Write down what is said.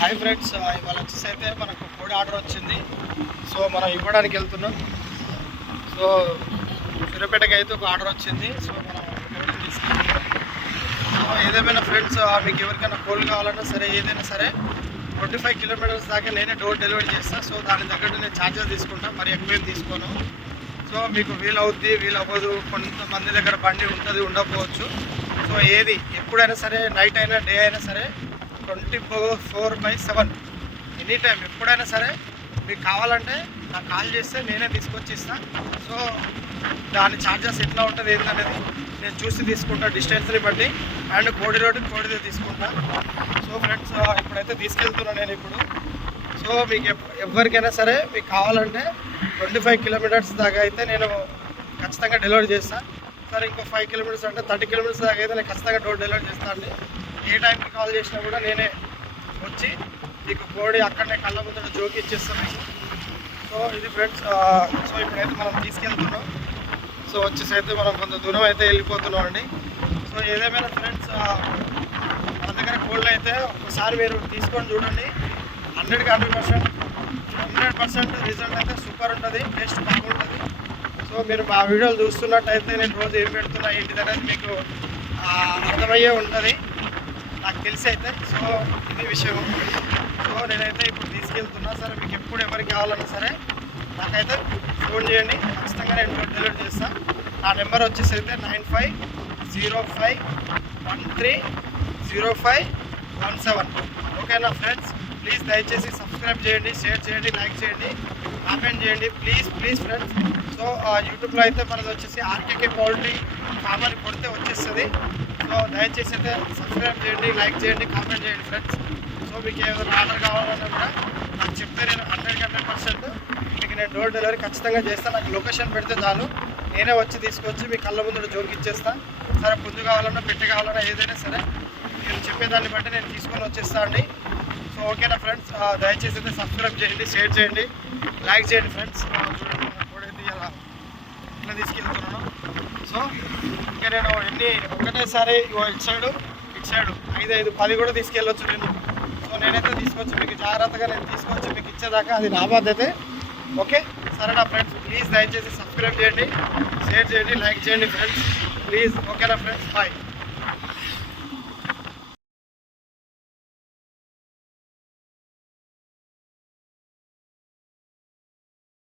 Hi friends, ఇవాళ వచ్చేసి అయితే మనకు కోడి ఆర్డర్ వచ్చింది. సో మనం ఇవ్వడానికి వెళ్తున్నాం. సో సూర్యాపేటకి అయితే ఒక ఆర్డర్ వచ్చింది. సో మనం కోడిని తీసుకెళ్తున్నాం. సో ఏదేమైనా ఫ్రెండ్స్, మీకు ఎవరికైనా కోళ్ళు కావాలన్నా సరే, ఏదైనా సరే 25 కిలోమీటర్స్ దాకా నేనే డోర్ డెలివరీ చేస్తాను. సో దాని తగ్గట్టు నేను ఛార్జెస్ తీసుకుంటాను, మరి ఎక్కువేం తీసుకోను. సో మీకు వీలవుద్ది వీలవ్వదు, కొంతమంది దగ్గర బండి ఉంటుంది, ఉండకపోవచ్చు. సో ఏది ఎప్పుడైనా సరే, నైట్ అయినా డే అయినా సరే 24/7 ఎనీ టైం ఎప్పుడైనా సరే మీకు కావాలంటే నాకు కాల్ చేస్తే నేనే తీసుకొచ్చి ఇస్తాను. సో దాని ఛార్జెస్ ఎట్లా ఉంటుంది ఏంటనేది నేను చూసి తీసుకుంటాను, డిస్టెన్స్ని బట్టి. అండ్ కోడి రోడ్డుకి కోడిదే తీసుకుంటా. సో ఫ్రెండ్స్, ఇప్పుడైతే తీసుకెళ్తున్నాను నేను ఇప్పుడు. సో మీకు ఎవరికైనా సరే మీకు కావాలంటే 25 కిలోమీటర్స్ దాకా అయితే నేను ఖచ్చితంగా డెలివరీ చేస్తాను. సరే ఇంకో 5 కిలోమీటర్స్ అంటే 30 కిలోమీటర్స్ దాకా అయితే నేను ఖచ్చితంగా డోర్ డెలివరీ చేస్తాను అండి. ఏ టైంకి కాల్ చేసినా కూడా నేనే వచ్చి మీకు కోడి అక్కడనే కళ్ళ ముందు జోకి ఇచ్చేస్తాను మీకు. సో ఇది ఫ్రెండ్స్. సో ఇప్పుడైతే మనం తీసుకెళ్తున్నాం. సో వచ్చేసి అయితే మనం కొంత దూరం అయితే వెళ్ళిపోతున్నాం అండి. సో ఏదేమైనా ఫ్రెండ్స్, మన దగ్గర కోళ్ళు అయితే ఒకసారి మీరు తీసుకొని చూడండి. 100కి 100% రిజల్ట్ అయితే సూపర్ ఉంటుంది, టేస్ట్ బాగుంటుంది. సో మీరు మా వీడియోలు చూస్తున్నట్టయితే నేను రోజు ఏం పెడుతున్నా ఏంటిది అనేది మీకు అర్థమయ్యే ఉంటుంది, నాకు తెలిసి అయితే. సో ఇది విషయం. సో నేనైతే ఇప్పుడు తీసుకెళ్తున్నా. సరే మీకు ఎప్పుడు ఎవరికి కావాలన్నా సరే నాకైతే ఫోన్ చేయండి, ఖచ్చితంగా నేను డెలివరీ చేస్తాను. నా నెంబర్ వచ్చేసి అయితే 9505130517. ఓకేనా ఫ్రెండ్స్? ప్లీజ్ దయచేసి సబ్స్క్రైబ్ చేయండి, షేర్ చేయండి, లైక్ చేయండి, కామెంట్ చేయండి, ప్లీజ్ ఫ్రెండ్స్. సో యూట్యూబ్లో అయితే మనది వచ్చేసి ఆర్కేకే పౌల్ట్రీ ఫార్మర్ కొడితే వచ్చేస్తుంది. సో దయచేసి అయితే సబ్స్క్రైబ్ చేయండి, లైక్ చేయండి, కామెంట్ చేయండి ఫ్రెండ్స్. సో మీకు ఏదైనా ఆర్డర్ కావాలన్నా కూడా నాకు చెప్తే నేను 100% మీకు నేను డోర్ డెలివరీ ఖచ్చితంగా చేస్తాను. నాకు లొకేషన్ పెడితే చాలు, నేనే వచ్చి తీసుకొచ్చి మీ కళ్ళ ముందు జోకి ఇచ్చేస్తాను. సరే పుంజు కావాలన్నా పెట్టి కావాలన్నా ఏదైనా సరే నేను చెప్పేదాన్ని బట్టి నేను తీసుకొని వచ్చేస్తాను అండి. సో ఓకేనా ఫ్రెండ్స్, దయచేసి అయితే సబ్స్క్రైబ్ చేయండి, షేర్ చేయండి, లైక్ చేయండి ఫ్రెండ్స్. చూడండి కోడైతే ఇలా ఇట్లా తీసుకెళ్తున్నాను. సో ఇంకా నేను ఒకటేసారి ఇటు సైడు 5, 10 కూడా తీసుకెళ్ళొచ్చు నేను. సో నేనైతే తీసుకొచ్చి మీకు జాగ్రత్తగా నేను తీసుకొచ్చి మీకు ఇచ్చేదాకా అది నా బాధ్యత. ఓకే సరేనా ఫ్రెండ్స్? ప్లీజ్ దయచేసి సబ్స్క్రైబ్ చేయండి, షేర్ చేయండి, లైక్ చేయండి ఫ్రెండ్స్, ప్లీజ్. ఓకేనా ఫ్రెండ్స్? బాయ్.